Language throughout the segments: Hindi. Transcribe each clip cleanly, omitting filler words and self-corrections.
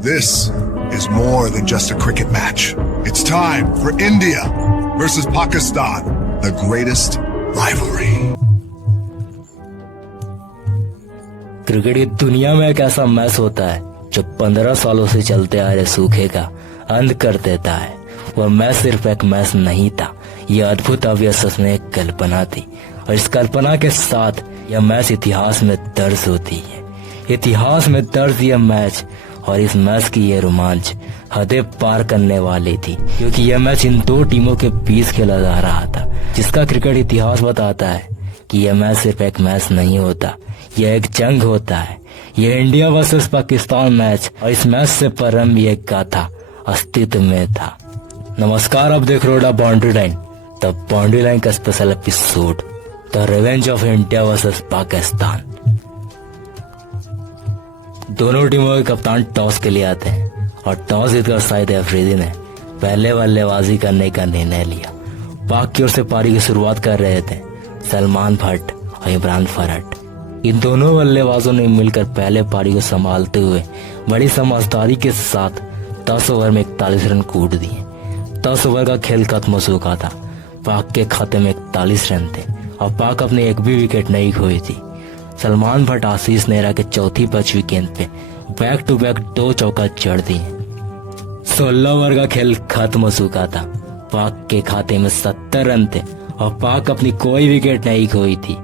This is more than just a cricket match. It's time for India versus Pakistan, the greatest rivalry. Cricket की दुनिया में एक ऐसा मैच होता है जो 15 सालों से चलते आ रहे सूखे का अंत कर देता है। वह मैच सिर्फ एक मैच नहीं था, यह अद्भुत अविश्वसनीय कल्पना थी और इस कल्पना के साथ यह मैच इतिहास में दर्ज होती है। इतिहास में दर्ज यह मैच और इस मैच की यह रोमांच हदें पार करने वाली थी, क्योंकि यह मैच इन दो टीमों के बीच खेला जा रहा था, जिसका क्रिकेट इतिहास बताता है कि यह मैच सिर्फ एक मैच नहीं होता, यह एक जंग होता है। यह इंडिया वर्सेस पाकिस्तान मैच और इस मैच से प्रारंभ यह गाथा अस्तित्व में था। नमस्कार, आप देख रहे हो boundary line, the boundary line का special episode, the revenge of India versus Pakistan. दोनों टीमों के कप्तान टॉस के लिए आते हैं और टॉस जीतकर शाहिद अफरीदी ने पहले बल्लेबाजी करने का निर्णय लिया। पाक की ओर से पारी की शुरुआत कर रहे थे सलमान भट्ट और इमरान फरट। इन दोनों बल्लेबाजों ने मिलकर पहले पारी को संभालते हुए बड़ी समझदारी के साथ 10 ओवर में 41 रन कूट दिए। 10 ओवर का खेल खत्म हो चुका था। पाक के खाते में 41 रन थे और पाक अपने एक भी विकेट नहीं खोई थी। सलमान भट्ट आशीष नेहरा के चौथी 5वीं गेंद पे बैक टू बैक 2 चौका जड़ दिए। 16 ओवर का खेल खत्म हो चुका था। पाक के खाते में 70 रन थे और पाक अपनी कोई विकेट नहीं खोई थी,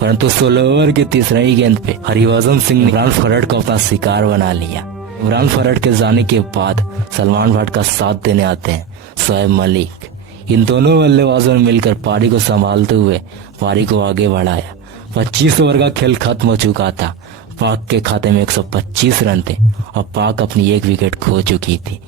परंतु 16 ओवर की तीसरी गेंद पे हरिवर्धन सिंह ने इमरान फरट को अपना शिकार बना लिया। इमरान फरट के जाने के बाद सलमान भट्ट का साथ देने आते हैं शोएब मलिक। इन दोनों बल्लेबाजों ने मिलकर पारी को संभालते हुए पारी को आगे बढ़ाया। 25 ओवर का खेल खत्म हो चुका था। पाक के खाते में 125 रन थे और पाक अपनी एक विकेट खो चुकी थी।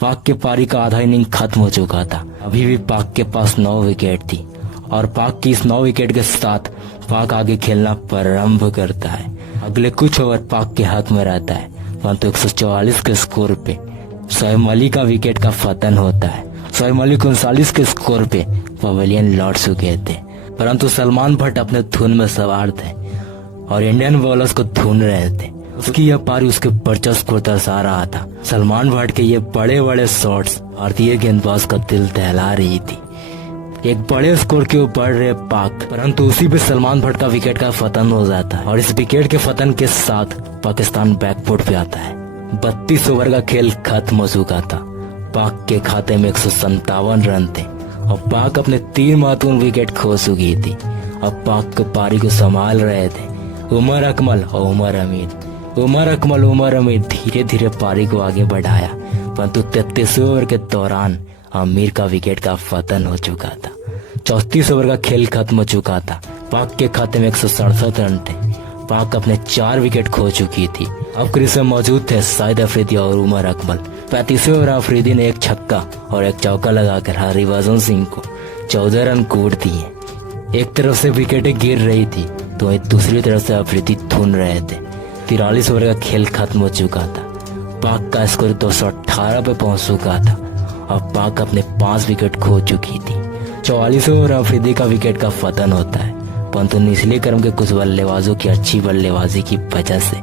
पाक के पारी का आधा इनिंग खत्म हो चुका था। अभी भी पाक के पास 9 विकेट थी और पाक की इस 9 विकेट के साथ पाक आगे खेलना प्रारंभ करता है। अगले कुछ ओवर पाक के हाथ में रहता है, परंतु 144 के स्कोर पे शोएब मलिक का विकेट का पतन होता है। शोएब मलिक 39 के स्कोर पे पवेलियन लौट चुके थे, परंतु सलमान भट्ट अपने धुन में सवार थे और इंडियन बॉलर्स को ढूंढ रहे थे। उसकी यह पारी उसके वर्चस्व को दर्शा रहा था। सलमान भट्ट के ये बड़े बड़े शॉट्स भारतीय गेंदबाज का दिल दहला रही थी। एक बड़े स्कोर के ऊपर रहे पाक, परंतु उसी पे सलमान भट्ट का विकेट का पतन हो जाता है और इस विकेट के पतन के साथ पाकिस्तान बैकफुट पे आता है। 32 ओवर का खेल खत्म हो चुका था। पाक के खाते में 157 रन थे और पाक अपने 3 महत्वपूर्ण विकेट खो चुकी थी। अब पाक के पारी को संभाल रहे थे उमर अकमल और उमर अमीर धीरे धीरे पारी को आगे बढ़ाया, परंतु 33 ओवर के दौरान आमिर का विकेट का पतन हो चुका था। 34 ओवर का खेल खत्म हो चुका था। पाक के खाते में 167 रन थे। पाक अपने 4 विकेट खो चुकी थी। अब क्रीज में मौजूद थे शाहिद अफरीदी और उमर अकमल। 35वें ओवर अफरीदी ने एक छक्का और एक चौका लगाकर हरिवर्धन सिंह को 14 रन कूट दिए। एक तरफ से विकेटें गिर रही थी तो दूसरी तरफ से अफरीदी ढूंढ रहे थे। 43 ओवर का खेल खत्म हो चुका था। पाक का स्कोर 218 पे पहुंच चुका था और पाक अपने 5 विकेट खो चुकी थी। 44वें ओवर अफरीदी का विकेट का पतन होता है, परंतु निचले क्रम के कुछ बल्लेबाजों की अच्छी बल्लेबाजी की वजह से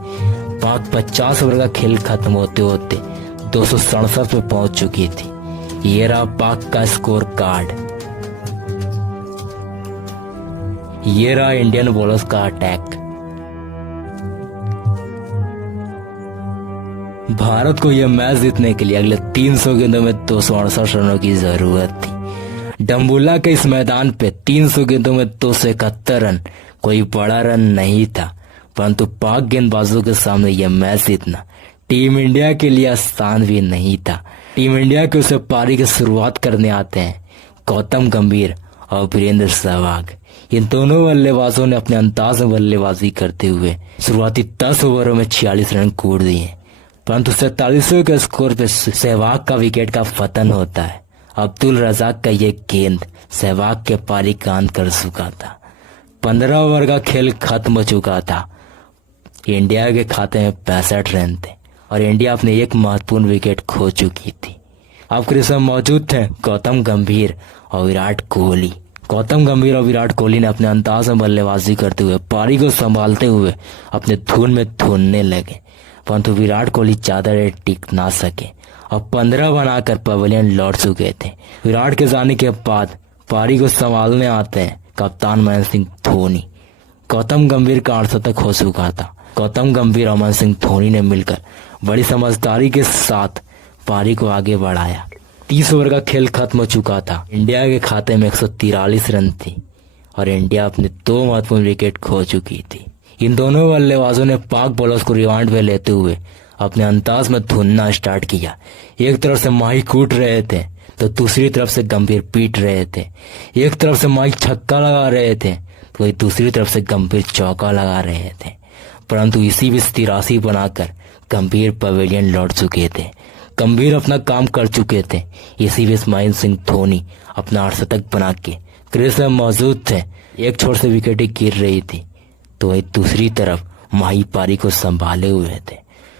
पाक 50 ओवर का खेल खत्म होते होते 267 पे पहुंच चुकी थी। ये रहा पाक का स्कोर कार्ड। ये रहा इंडियन बॉलर्स का अटैक। भारत को यह मैच जीतने के लिए अगले 300 गेंदों में 268 रनों की जरूरत थी। डम्बुला के इस मैदान पे 300 गेंदों में 271 रन कोई बड़ा रन नहीं था, परंतु पाक गेंदबाजों के सामने यह मैच जीतना टीम इंडिया के लिए आसान भी नहीं था। टीम इंडिया के उसे पारी की शुरुआत करने आते हैं गौतम गंभीर और वीरेंद्र सहवाग। इन दोनों बल्लेबाजों ने अपने अंदाज में बल्लेबाजी करते हुए शुरुआती 10 ओवरों में 46 रन कूट दिए, परंतु 47वें के स्कोर पे सहवाग का विकेट का पतन होता है। अब्दुल रजाक का ये गेंद सहवाग के पारी का अंत कर चुका था। 15 ओवर का खेल खत्म हो चुका था। इंडिया के खाते में 65 रन थे और इंडिया अपने एक महत्वपूर्ण विकेट खो चुकी थी। अब क्रीज में मौजूद थे गौतम गंभीर और विराट कोहली। गौतम गंभीर और विराट कोहली ने अपने अंदाज में बल्लेबाजी करते हुए पारी को संभालते हुए अपने धुन में धुनने लगे। परंतु विराट कोहली ज्यादा टिक ना सके और 15 बनाकर पवेलियन लौट चुके थे। विराट के जाने के बाद पारी को संभालने आते हैं कप्तान महेंद्र सिंह धोनी। गौतम गंभीर का 68 हो चुका था। गौतम गंभीर और महेंद्र सिंह धोनी ने मिलकर बड़ी समझदारी के साथ पारी को आगे बढ़ाया। 30 ओवर का खेल खत्म हो चुका था। इंडिया के खाते में 143 रन थी और इंडिया अपने 2 महत्वपूर्ण विकेट खो चुकी थी। इन दोनों बल्लेबाजों ने पाक बॉलर्स को रिवांड में लेते हुए अपने अंदाज में धुनना स्टार्ट किया। एक तरफ से माही कूट रहे थे तो दूसरी तरफ से गंभीर पीट रहे थे। एक तरफ से माही छक्का लगा रहे थे तो वही दूसरी तरफ से गंभीर चौका लगा रहे थे, परंतु इसी बीच 83 बनाकर गंभीर पवेलियन लौट चुके थे। गंभीर अपना काम कर चुके थे। इसी बीच महेंद्र सिंह धोनी अपना 68 बना के क्रीज में मौजूद थे। एक छोर से विकेटें गिर रही थी तो वही दूसरी तरफ माही पारी को संभाले हुए थे,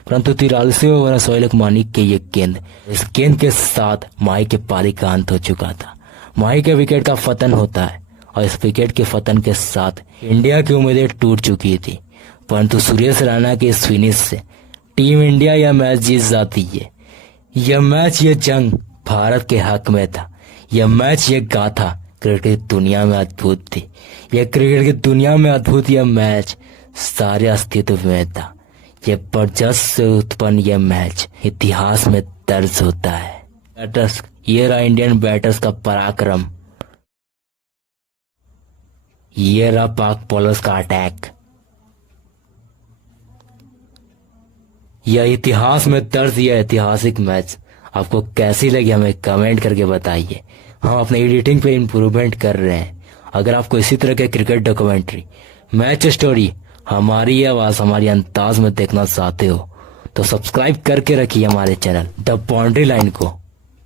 परंतु 43वें ओवर सोहेल मानिक के ये गेंद, इस गेंद के साथ माही के पारी का अंत हो चुका था। माही के विकेट का पतन होता है और इस विकेट के पतन के साथ इंडिया की उम्मीदें टूट चुकी थी, परंतु सुरेश रैना के इस फिनिश से टीम इंडिया यह मैच जीत जाती है। यह मैच, यह जंग भारत के हक में था। यह मैच, यह गाथा क्रिकेट की दुनिया में अद्भुत थी। यह क्रिकेट की दुनिया में अद्भुत यह मैच सारे अस्तित्व में था। यह बर्जस से उत्पन्न यह मैच इतिहास में दर्ज होता है। बैटर्स, ये रहा इंडियन बैटर्स का पराक्रम, ये रहा पाक बॉलर्स का अटैक। यह इतिहास में दर्ज यह ऐतिहासिक मैच आपको कैसी लगी हमें कमेंट करके बताइए। हम अपने एडिटिंग पे इम्प्रूवमेंट कर रहे हैं। अगर आपको इसी तरह के क्रिकेट डॉक्यूमेंट्री, मैच स्टोरी हमारी आवाज, हमारी अंदाज में देखना चाहते हो तो सब्सक्राइब करके रखिए हमारे चैनल द बाउंड्री लाइन को।